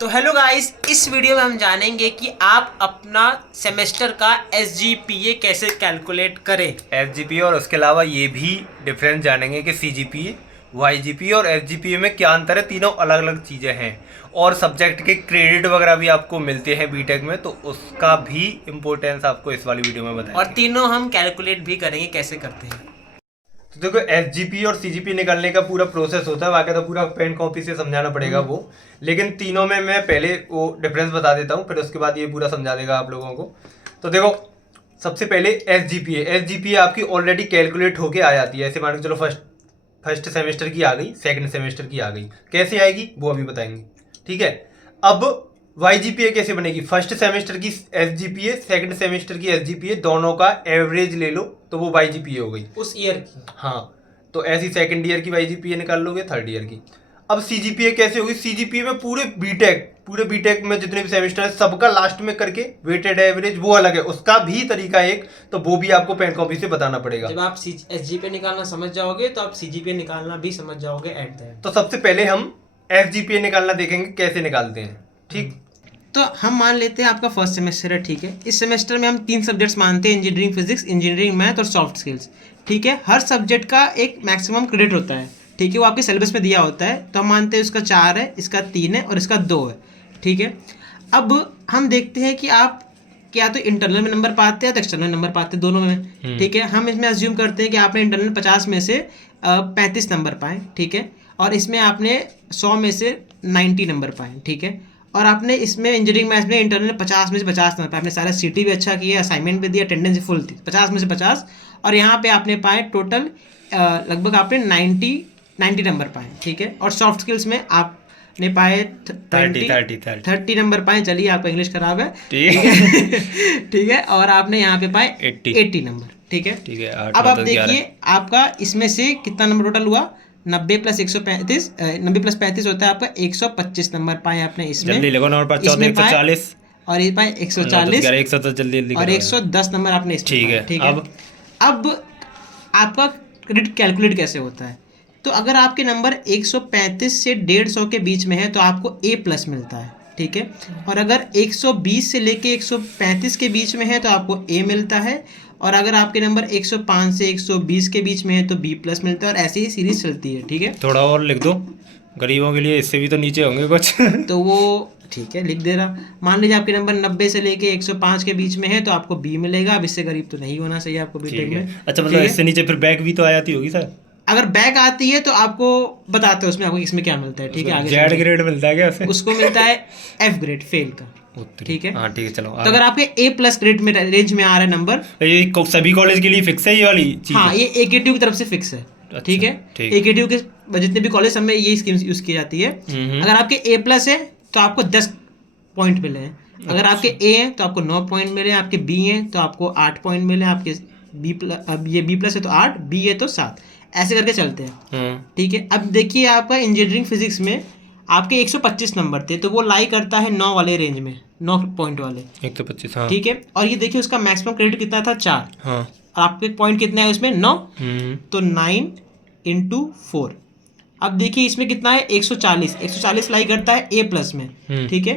तो hello guys, इस video में हम जानेंगे कि आप अपना सेमेस्टर का SGPA कैसे कैलकुलेट करें। SGPA और उसके अलावा ये भी डिफरेंस जानेंगे कि CGPA, YGPA और SGPA में क्या अंतर है। तीनों अलग अलग चीज़ें हैं और सब्जेक्ट के क्रेडिट वगैरह भी आपको मिलते हैं बीटेक में, तो उसका भी इम्पोर्टेंस आपको इस वाली वीडियो में बताएंगे। और तीनों हम कैलकुलेट भी करेंगे कैसे करते हैं। तो देखो, SGPA और CGPA निकालने का पूरा प्रोसेस होता है, वाकई तो पूरा पेन कॉपी से समझाना पड़ेगा वो, लेकिन तीनों में मैं पहले वो डिफरेंस बता देता हूँ, फिर उसके बाद ये पूरा समझा देगा आप लोगों को। तो देखो, सबसे पहले SGPA आपकी ऑलरेडी कैलकुलेट होके आ जाती है। ऐसे मान के चलो फर्स्ट सेमेस्टर की आ गई, सेकंड सेमेस्टर की आ गई, कैसे आएगी वो अभी बताएंगे, ठीक है। अब YGPA कैसे बनेगी? फर्स्ट सेमेस्टर की SGPA, सेकंड सेमेस्टर की SGPA, दोनों का एवरेज ले लो तो वो YGPA हो गई उस ईयर की। हाँ, तो ऐसी सेकंड ईयर की YGPA निकाल लोगे, थर्ड ईयर की। अब CGPA कैसे होगी? CGPA में पूरे बीटेक में जितने भी सेमेस्टर है सबका लास्ट में करके वेटेड एवरेज वो अलग है, उसका भी तरीका एक, तो वो भी आपको पेन कॉपी से बताना पड़ेगा। जब आप SGPA निकालना समझ जाओगे तो आप CGPA निकालना भी समझ जाओगे एट द एंड। तो सबसे पहले हम SGPA निकालना देखेंगे कैसे निकालते हैं, ठीक। तो हम मान लेते हैं आपका फर्स्ट सेमेस्टर है, ठीक है। इस सेमेस्टर में हम 3 सब्जेक्ट्स मानते हैं, इंजीनियरिंग फिजिक्स, इंजीनियरिंग मैथ और सॉफ्ट स्किल्स, ठीक है। हर सब्जेक्ट का एक मैक्सिमम क्रेडिट होता है, ठीक है, वो आपके सिलेबस में दिया होता है। तो हम मानते हैं इसका 4 है, इसका 3 है और इसका 2 है, ठीक है। अब हम देखते हैं कि आप क्या तो इंटरनल में नंबर पाते हैं तो एक्सटर्नल नंबर पाते हैं, दोनों में, ठीक है। हम इसमें अज्यूम करते हैं कि आपने इंटरनल 50 में से 35 नंबर पाए, ठीक है, और इसमें आपने 100 में से 90 नंबर पाए, ठीक है। और आपने इसमें इंजीनियरिंग मैथ्स में इंटरनल 50 में से 50 नंबर पाए, आपने सारा सीटी भी अच्छा किया, असाइनमेंट भी दिया, अटेंडेंस फुल थी, 50 में से 50, और यहाँ पे आपने पाए टोटल लगभग आपने 90 नंबर पाए, ठीक है। और सॉफ्ट स्किल्स में आपने पाए 30 नंबर पाए। चलिए, आपका इंग्लिश खराब है, ठीक है ठीक है। और आपने यहाँ पे पाए 80 नंबर, ठीक है, ठीक है। अब आप देखिए आपका इसमें से कितना नंबर टोटल हुआ। 90 प्लस 135, 90 प्लस 35 होता है आपका 125 नंबर पाए आपने इसमें, जल्दी लिखो नंबर पर, 140 और ये पाए 140 100 जल्दी और 110 नंबर आपने इसमें, ठीक है, ठीक है। अब आपका क्रेडिट कैलकुलेट कैसे होता है? तो अगर आपके नंबर 135 से 150 के बीच में है तो आपको A+ मिलता है, ठीक है। और अगर 120 से लेके 135 के बीच में है तो आपको A मिलता है। और अगर आपके नंबर 105 से 120 के बीच में है तो B+ मिलता है, और ऐसे ही सीरीज चलती है, ठीक है। थोड़ा और लिख दो गरीबों के लिए, इससे भी तो नीचे होंगे कुछ तो वो ठीक है, लिख दे रहा। मान लीजिए आपके नंबर 90 से लेके 105 के बीच में है तो आपको B मिलेगा। अब इससे गरीब तो नहीं होना चाहिए आपको बीटेक में। अच्छा, मतलब इससे नीचे फिर बैक भी तो आ जाती होगी सर? अगर बैक आती है तो आपको बताते हैं उसमें आपको इसमें क्या मिलता है, ठीक है। आगे जेड ग्रेड मिलता है क्या उसे? उसको मिलता है F ग्रेड, फेल का, ठीक है। हाँ ठीक है, चलो। तो अगर आपके A+ ग्रेड में रेंज में आ रहा है नंबर, ये सभी कॉलेज के लिए फिक्स है ये वाली चीज? हाँ, ये AKTU की तरफ से फिक्स है, ठीक है। AKTU के जितने भी कॉलेज में ये स्कीम यूज की जाती है। अगर आपके A+ है तो आपको 10 पॉइंट मिले हैं, अगर आपके A है तो आपको 9 पॉइंट मिले, आपके B है तो आपको 8 पॉइंट मिले, आपके ये B+ है तो 8, B है तो 7, ऐसे करके चलते हैं, ठीक है। अब देखिए आपका इंजीनियरिंग फिजिक्स में आपके 125 नंबर थे, तो वो लाई करता है 9 वाले रेंज में, 9 पॉइंट वाले 125, हाँ, ठीक है। और ये देखिए उसका मैक्सिमम क्रेडिट कितना था, 4, हाँ। और आपके पॉइंट कितना है उसमें, 9, तो 9 × 4। अब देखिए इसमें कितना है, 140 लाई करता है A+ में, ठीक है।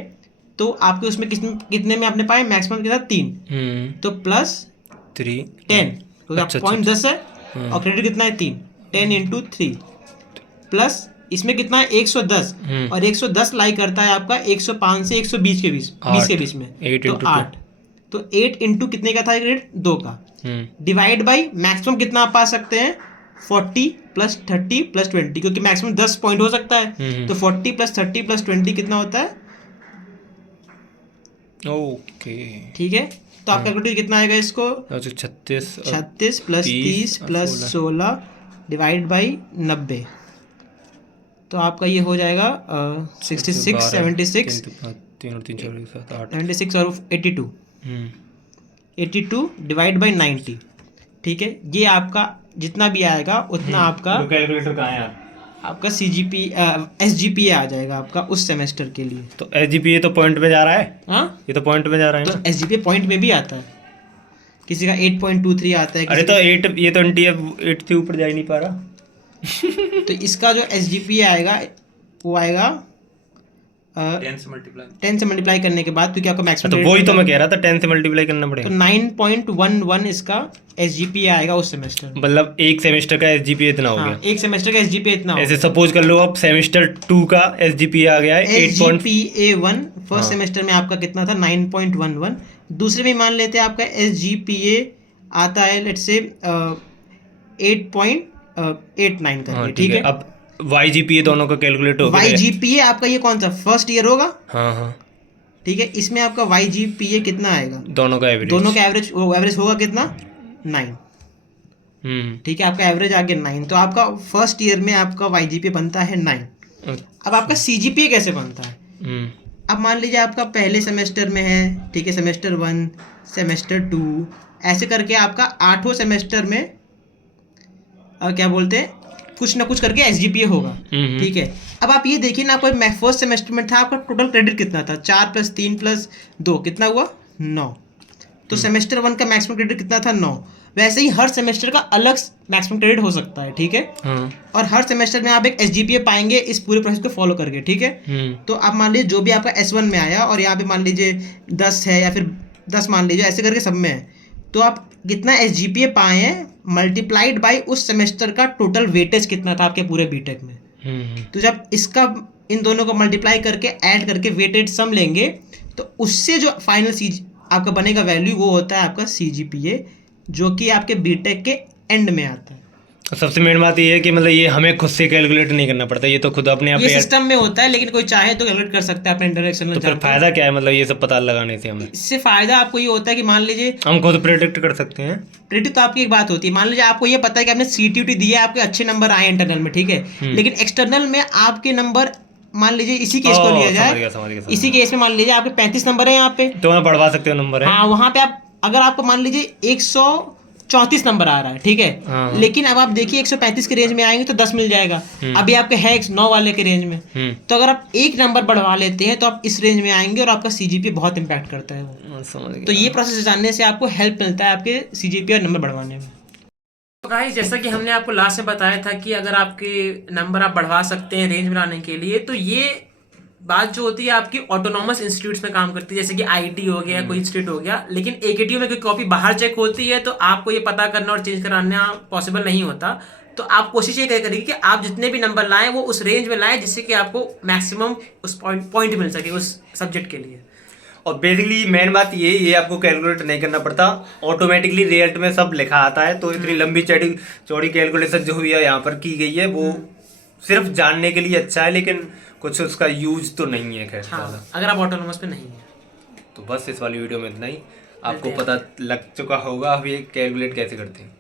तो आपके उसमें कितने में आपने पाए, मैक्सिमम कितना, 3, तो +3 10, क्योंकि आपका पॉइंट 10 है और क्रेडिट कितना है, 3, 10 × 3 प्लस इसमें कितना है, 110, और 110 लाई करता है आपका 105 से 120 के बीच में, तो 8, तो 8 × कितने का था क्रेडिट, 2 का, डिवाइड बाई मैक्सिमम कितना आप पा सकते हैं, 40 + 30 + 20, क्योंकि मैक्सिमम 10 पॉइंट हो सकता है। तो 40 + 30 + 20 कितना होता है, ओके, ठीक है। तो आपका क्रेडिट कितना आएगा इसको, 36 + 30 + 16 डिवाइड बाई 90, तो आपका ये हो जाएगा 66, 76, 3 और 3 76 और 82 डिवाइड बाई 90, ठीक है। ये आपका जितना भी आएगा उतना आपका कैलकुलेटर कहाँ है यार? आपका SGPA आ जाएगा आपका उस सेमेस्टर के लिए। तो SGPA तो पॉइंट में जा रहा है, हाँ, ये तो पॉइंट में जा रहा है तो ना? SGPA पॉइंट में भी आता है, किसी का 8.23 आता है, अरे तो 8, ये तो 8 से ऊपर जा ही नहीं पा रहा तो इसका जो SGPA आएगा वो आएगा 10 से मल्टीप्लाई 10 से मल्टीप्लाई करने के बाद, क्योंकि आपका मैक्सिमम तो वही तो मैं कह रहा था 10 से मल्टीप्लाई करना तो पड़ेगा। 9.11 इसका SGPA आएगा उस सेमेस्टर में। मतलब एक सेमेस्टर का SGPA इतना हो हाँ, गया। एक सेमेस्टर का SGPA इतना ऐसे होगा। सपोज कर लो अब सेमेस्टर 2 का SGPA आ गया है 8 पॉइंट। SGPA1 फर्स्ट हाँ। सेमेस्टर में आपका कितना था 9.11। दूसरे में मान लेते हैं आपका SGPA आता है लेट्स से 8.89 करके, ठीक है। अब YGPA दोनों का कैलकुलेट हो गया। YGPA आपका ये कौन सा फर्स्ट ईयर होगा, हाँ हाँ, ठीक है। इसमें आपका YGPA कितना आएगा, दोनों का एवरेज। दोनों का एवरेज होगा कितना 9, ठीक है। आपका एवरेज आ गया 9, तो आपका फर्स्ट ईयर में आपका YGPA बनता है 9। अब आपका CGPA कैसे बनता है, अब मान लीजिए आपका पहले सेमेस्टर में है, ठीक है, सेमेस्टर 1 सेमेस्टर 2 ऐसे करके आपका 8वें सेमेस्टर में क्या बोलते हैं कुछ ना कुछ करके SGPA होगा, ठीक है। अब आप ये देखिए ना, आपको फर्स्ट सेमेस्टर में था आपका टोटल क्रेडिट कितना था 4 + 3 + 2 कितना हुआ 9। तो सेमेस्टर 1 का मैक्सिमम क्रेडिट कितना था 9। वैसे ही हर सेमेस्टर का अलग मैक्सिमम क्रेडिट हो सकता है, ठीक है। और हर सेमेस्टर में आप एक SGPA पाएंगे इस पूरे प्रोसेस को फॉलो करके, ठीक है। तो आप मान लीजिए जो भी आपका S1 में आया और यहाँ पे मान लीजिए 10 है या फिर 10 मान लीजिए, ऐसे करके सब में है, तो आप कितना SGPA पाए हैं मल्टीप्लाइड बाय उस सेमेस्टर का टोटल वेटेज कितना था आपके पूरे बीटेक में। तो जब इसका इन दोनों को मल्टीप्लाई करके ऐड करके वेटेड सम लेंगे तो उससे जो फाइनल आपका बनेगा वैल्यू वो होता है आपका CGPA, जो कि आपके बीटेक के एंड में आता है। सबसे मेन बात ये है कि मतलब ये हमें खुद से कैलकुलेट नहीं करना पड़ता, ये तो खुद अपने आप ये सिस्टम में होता है, लेकिन कोई चाहे तो कैलकुलेट कर सकता है अपने इंटरनेशनल। तो फिर फायदा क्या है मतलब ये सब पता लगाने से हमें? इससे फायदा आपको ये होता है कि मान लीजिए हम खुद प्रेडिक्ट कर सकते हैं। प्रेडिक्ट तो आपकी एक बात होती है, मान लीजिए आपको ये पता है कि आपने CTUT दिया है, आपके अच्छे नंबर आए इंटरनल में, ठीक है, लेकिन एक्सटर्नल में आपके नंबर मान लीजिए इसी केस को लिया जाए, समझ गया। इसी केस में मान लीजिए आपके 35 नंबर है यहाँ पे, तो मैं बढ़वा सकते हो नंबर है। हाँ, वहाँ पे आप अगर आपको मान लीजिए 134 नंबर आ रहा है, ठीक है, हाँ। लेकिन अब आप देखिए 135 के रेंज में आएंगे तो 10 मिल जाएगा। अभी आपके है 9 वाले के रेंज में, तो अगर आप एक नंबर बढ़वा लेते हैं तो आप इस रेंज में आएंगे और आपका CGPA बहुत इंपैक्ट करता है वो। समझ गया। तो ये प्रोसेस जानने से आपको हेल्प मिलता है आपके CGPA और नंबर बढ़वाने में। तो गाइस जैसा कि हमने आपको लास्ट में बताया था कि अगर आपके नंबर आप बढ़वा सकते हैं रेंज बनाने के लिए, तो ये बात जो होती है आपकी ऑटोनॉमस इंस्टीट्यूट्स में काम करती है, जैसे कि IIT हो गया, कोई इंस्टीट्यूट हो गया। लेकिन AKTU में कोई कॉपी बाहर चेक होती है तो आपको ये पता करना और चेंज कराना पॉसिबल नहीं होता। तो आप कोशिश ये करिए कि आप जितने भी नंबर लाएं वो उस रेंज में लाएं जिससे कि आपको मैक्सिमम उस पॉइंट मिल सके उस सब्जेक्ट के लिए। और बेसिकली मेन बात ये आपको कैलकुलेट नहीं करना पड़ता, ऑटोमेटिकली रिजल्ट में सब लिखा आता है। तो इतनी लंबी चौड़ी कैलकुलेशन जो भी है यहाँ पर की गई है वो सिर्फ जानने के लिए अच्छा है, लेकिन कुछ उसका यूज तो नहीं है। खैर हाँ, अगर आप ऑटोनॉमस पे नहीं है तो बस इस वाली वीडियो में इतना ही। आपको पता लग चुका होगा अब ये कैलकुलेट कैसे करते हैं।